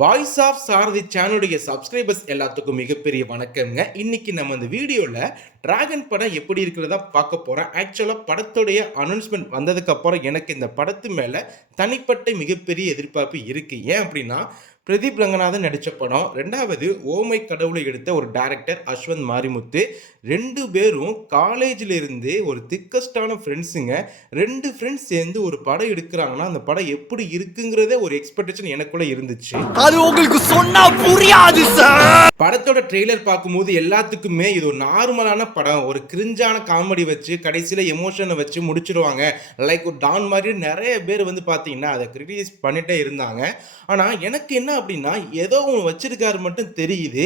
Voice of சாரதி சேனலுடைய subscribers எல்லாத்துக்கும் மிகப்பெரிய வணக்கம்ங்க. இன்னைக்கு நம்ம இந்த வீடியோவில் டிராகன் படம் எப்படி இருக்கிறதா பார்க்க போகிறோம். ஆக்சுவலாக படத்துடைய அனௌன்ஸ்மெண்ட் வந்ததுக்கப்புறம் எனக்கு இந்த படத்து மேலே தனிப்பட்ட மிகப்பெரிய எதிர்பார்ப்பு இருக்குது. ஏன் அப்படின்னா பிரதீப் ரங்கநாதன் நடித்த படம். ரெண்டாவது ஓமை கடவுளை எடுத்த ஒரு டைரக்டர் அஸ்வந்த் மாரிமுத்து. ரெண்டு பேரும் காலேஜில் இருந்து ஒரு திக்கஸ்டான ஃப்ரெண்ட்ஸுங்க. ரெண்டு ஃப்ரெண்ட்ஸ் சேர்ந்து ஒரு படம் எடுக்கிறாங்கன்னா அந்த படம் எப்படி இருக்குங்கிறதே ஒரு எக்ஸ்பெக்டேஷன் எனக்குள்ள இருந்துச்சு. அது உங்களுக்கு சொன்னா புரியாது சார். படத்தோட ட்ரெய்லர் பார்க்கும்போது எல்லாத்துக்குமே இது ஒரு நார்மலான படம், ஒரு கிரிஞ்சான காமெடி வச்சு கடைசியில் எமோஷனை வச்சு முடிச்சிருவாங்க. லைக் ஒரு டான் மாதிரி நிறைய பேர் வந்து பார்த்தீங்கன்னா அதை கிரிட்டிசைஸ் பண்ணிட்டே இருந்தாங்க. ஆனால் எனக்கு என்ன அப்படின்னா ஏதோ ஒன்று வச்சிருக்காரு மட்டும் தெரியுது.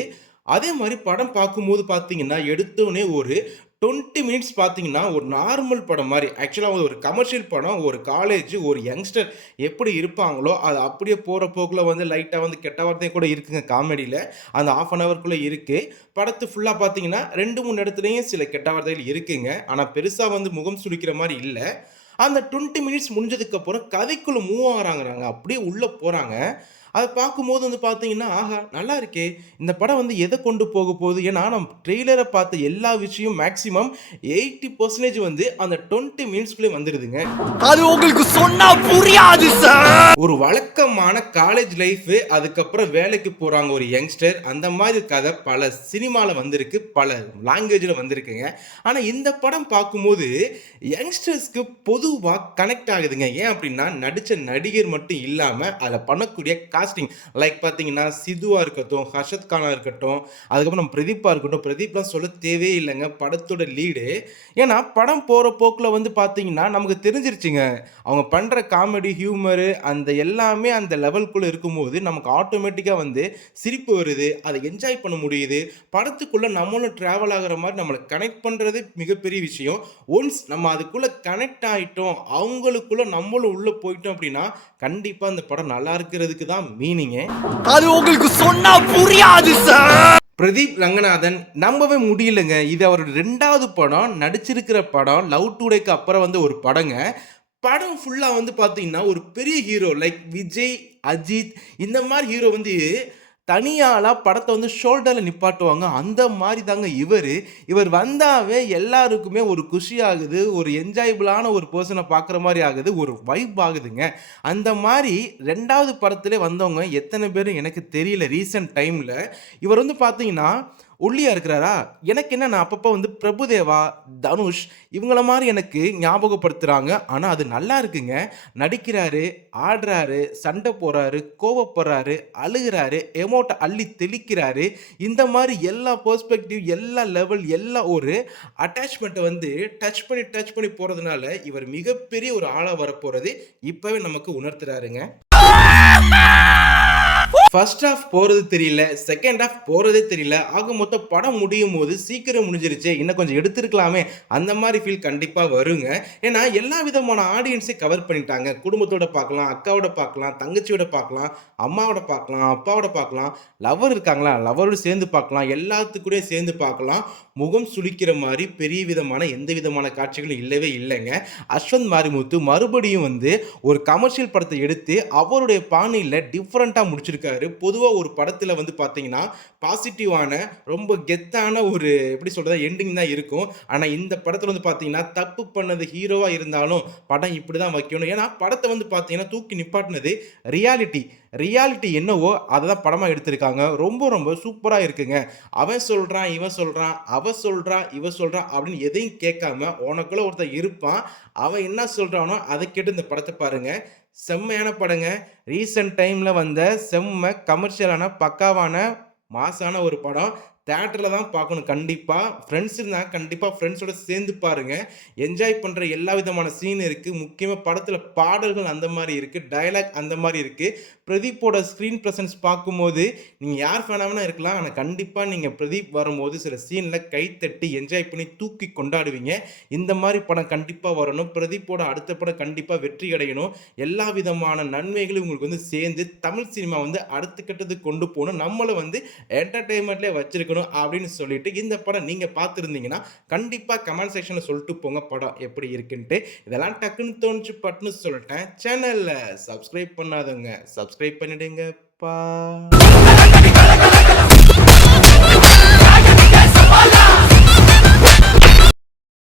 அதே மாதிரி படம் பார்க்கும்போது பார்த்தீங்கன்னா எடுத்தோடனே ஒரு 20 மினிட்ஸ் பார்த்தீங்கன்னா ஒரு நார்மல் படம் மாதிரி. ஆக்சுவலாக ஒரு கமர்ஷியல் படம், ஒரு காலேஜ், ஒரு யங்ஸ்டர் எப்படி இருப்பாங்களோ அது அப்படியே போகிற போக்கில் வந்து லைட்டாக வந்து கெட்ட வார்த்தையும் கூட இருக்குங்க காமெடியில். அந்த ½ அன் ஹவருக்குள்ளே இருக்குது. படத்து ஃபுல்லாக பார்த்தீங்கன்னா 2-3 இடத்துலையும் சில கெட்ட வார்த்தைகள் இருக்குங்க. ஆனால் பெருசாக வந்து முகம் சுளிக்கிற மாதிரி இல்லை. அந்த 20 மினிட்ஸ் முடிஞ்சதுக்கப்புறம் கதைக்குள்ளே மூவ் ஆகிறாங்க, அப்படியே உள்ளே போகிறாங்க. அதை பார்க்கும்போது வந்து பார்த்தீங்கன்னா ஆஹா நல்லா இருக்கே, இந்த படம் வந்து எதை கொண்டு போக போகுது. ஏன்னா நம்ம ட்ரெய்லரை பார்த்த எல்லா விஷயம் மேக்ஸிமம் 80% வந்து அந்த 20 மினிட்ஸ்குள்ளே வந்துடுதுங்க. அது உங்களுக்கு சொன்னா புரியாது சார். ஒரு வழக்கமான காலேஜ் லைஃப், அதுக்கப்புறம் வேலைக்கு போகிறாங்க ஒரு யங்ஸ்டர், அந்த மாதிரி கதை பல சினிமாவில் வந்திருக்கு, பல லாங்குவேஜில் வந்திருக்குங்க. ஆனால் இந்த படம் பார்க்கும்போது யங்ஸ்டர்ஸ்க்கு பொதுவாக கனெக்ட் ஆகுதுங்க. ஏன் அப்படின்னா நடித்த நடிகர் மட்டும் இல்லாமல் அதில் பண்ணக்கூடிய காஸ்டிங் லைக் பார்த்தீங்கன்னா சிதுவாக இருக்கட்டும், ஹர்ஷத் கானா இருக்கட்டும், அதுக்கப்புறம் நம்ம பிரதீப்பாக இருக்கட்டும். பிரதீப்லாம் சொல்ல தேவையே இல்லைங்க, படத்தோட லீடு. ஏன்னா படம் போகிற போக்கில் வந்து பார்த்தீங்கன்னா நமக்கு தெரிஞ்சிருச்சுங்க, அவங்க பண்ணுற காமெடி ஹியூமரு அந்த எல்லாமே அந்த லெவல்குள்ளே இருக்கும்போது நமக்கு ஆட்டோமேட்டிக்காக வந்து சிரிப்பு வருது, அதை என்ஜாய் பண்ண முடியுது. படத்துக்குள்ளே நம்மளும் ட்ராவல் ஆகிற மாதிரி நம்மளை கனெக்ட் பண்ணுறது மிகப்பெரிய விஷயம். ஒன்ஸ் நம்ம அதுக்குள்ளே கனெக்ட் ஆகிட்டோம், அவங்களுக்குள்ளே நம்மளும் உள்ளே போயிட்டோம் அப்படின்னா கண்டிப்பாக அந்த படம் நல்லா இருக்கிறதுக்கு தான் மீனிங்கே. அது உங்களுக்கு சொன்னா புரியாது சார். பிரதீப் ரங்கநாதன் நம்பவே முடியலங்க. இது அவரோட 2வது படம், நடிச்சிருக்கிற படம் லவ் டுடேக்கு அப்புறம் வந்து ஒரு படங்க. படம் ஃபுல்லாக வந்து பார்த்தீங்கன்னா ஒரு பெரிய ஹீரோ லைக் விஜய், அஜித் இந்த மாதிரி ஹீரோ வந்து தனியாளாக படத்தை வந்து ஷோல்டரில் நிப்பாட்டுவாங்க. அந்த மாதிரி தாங்க இவர் வந்தாவே எல்லாருக்குமே ஒரு குஷி ஆகுது, ஒரு என்ஜாயபிளான ஒரு பர்சனை பார்க்குற மாதிரி ஆகுது, ஒரு வைப் ஆகுதுங்க. அந்த மாதிரி 2வது படத்திலே வந்தவங்க எத்தனை பேர் எனக்கு தெரியல. ரீசன்ட் டைமில் இவர் வந்து பார்த்தீங்கன்னா ஒல்லியாக இருக்கிறாரா, எனக்கு என்ன நான் அப்பப்போ வந்து பிரபுதேவா, தனுஷ் இவங்கள மாதிரி எனக்கு ஞாபகப்படுத்துகிறாங்க. ஆனால் அது நல்லா இருக்குங்க. நடிக்கிறாரு, ஆடுறாரு, சண்டை போடுறாரு, கோவப்படுறாரு, அழுகிறாரு, எமோட்டை அள்ளி தெளிக்கிறாரு. இந்த மாதிரி எல்லா பெர்ஸ்பெக்டிவ், எல்லா லெவல், எல்லா ஒரு அட்டாச்மெண்ட்டை வந்து டச் பண்ணி போகிறதுனால இவர் மிகப்பெரிய ஒரு ஆளாக வரப்போகிறது இப்போவே நமக்கு உணர்த்துறாருங்க. ஃபர்ஸ்ட் ஹாஃப் போகிறது தெரியல, செகண்ட் ஹாஃப் போகிறதே தெரியல. ஆக மொத்தம் படம் முடியும் போது சீக்கிரம் முடிஞ்சிருச்சு, இன்னும் கொஞ்சம் எடுத்துருக்கலாமே அந்த மாதிரி ஃபீல் கண்டிப்பாக வருங்க. ஏன்னா எல்லா விதமான ஆடியன்ஸையும் கவர் பண்ணிட்டாங்க. குடும்பத்தோட பார்க்கலாம், அக்காவோட பார்க்கலாம், தங்கச்சியோட பார்க்கலாம், அம்மாவோட பார்க்கலாம், அப்பாவோட பார்க்கலாம், லவர் இருக்காங்களா லவரோடு சேர்ந்து பார்க்கலாம், எல்லாத்துக்கூடயும் சேர்ந்து பார்க்கலாம். முகம் சுளிக்கிற மாதிரி பெரிய விதமான எந்த விதமான காட்சிகளும் இல்லவே இல்லைங்க. அஸ்வந்த் மாரிமுத்து மறுபடியும் வந்து ஒரு கமர்ஷியல் படத்தை எடுத்து அவருடைய பாணியில் டிஃப்ரெண்ட்டாக முடிச்சிருக்காரு. பொதுவாக ஒரு படத்தில் வந்து பார்த்தீங்கன்னா பாசிட்டிவான ரொம்ப கெத்தான ஒரு எப்படி சொல்கிறது எண்டிங் தான் இருக்கும். ஆனால் இந்த படத்தில் வந்து பார்த்தீங்கன்னா தப்பு பண்ணது ஹீரோவாக இருந்தாலும் படம் இப்படி தான் வைக்கணும். ஏன்னா படத்தை வந்து பார்த்தீங்கன்னா தூக்கி நிப்பாட்டினது ரியாலிட்டி என்னவோ அதை தான் படமாக எடுத்திருக்காங்க. ரொம்ப ரொம்ப சூப்பராக இருக்குங்க. அவன் சொல்கிறான், இவன் சொல்கிறான், அவ சொல்கிறா, இவ சொல்கிறா அப்படின்னு எதையும் கேட்காம உனக்குள்ள ஒருத்தர் இருப்பான், அவன் என்ன சொல்கிறானோ அதை கேட்டு இந்த படத்தை பாருங்கள். செம்மையான படங்க. ரீசன்ட் டைமில் வந்த செம்ம கமர்ஷியலான பக்காவான மாசான ஒரு படம். தேட்டரில் தான் பார்க்கணும் கண்டிப்பாக. ஃப்ரெண்ட்ஸ் இருந்தால் கண்டிப்பாக ஃப்ரெண்ட்ஸோட சேர்ந்து பாருங்கள். என்ஜாய் பண்ணுற எல்லா விதமான சீன் இருக்குது. முக்கியமாக படத்தில் பாடல்கள் அந்த மாதிரி இருக்குது, டயலாக் அந்த மாதிரி இருக்குது. பிரதீப்போட ஸ்க்ரீன் ப்ரெசன்ஸ் பார்க்கும்போது நீங்கள் யார் ஃபேனாகனா இருக்கலாம், ஆனால் கண்டிப்பாக நீங்கள் பிரதீப் வரும்போது சில சீனில் கைத்தட்டி என்ஜாய் பண்ணி தூக்கி கொண்டாடுவீங்க. இந்த மாதிரி படம் கண்டிப்பாக வரணும். பிரதீப்போட அடுத்த படம் கண்டிப்பாக வெற்றி அடையணும். எல்லா விதமான நன்மைகளும் உங்களுக்கு வந்து சேர்ந்து தமிழ் சினிமா வந்து அடுத்த கட்டத்துக்கு கொண்டு போகணும், நம்மளை வந்து என்டர்டெயின்மெண்ட்லேயே வச்சிருக்கணும் அப்படின்னு சொல்லிட்டு இந்த படம் நீங்க பார்த்துருந்தீங்கன்னா கண்டிப்பா கமெண்ட் செக்ஷன்ல சொல்லிட்டு போங்க படம் எப்படி இருக்குன்ட்டு. இதெல்லாம் டக்குன்னு தோணுச்சு பட்டுன்னு சொல்லிட்டேன். சேனல்ல சப்ஸ்கிரைப் பண்ணாதவங்க சப்ஸ்கிரைப் பண்ணிடுங்க. அப்பா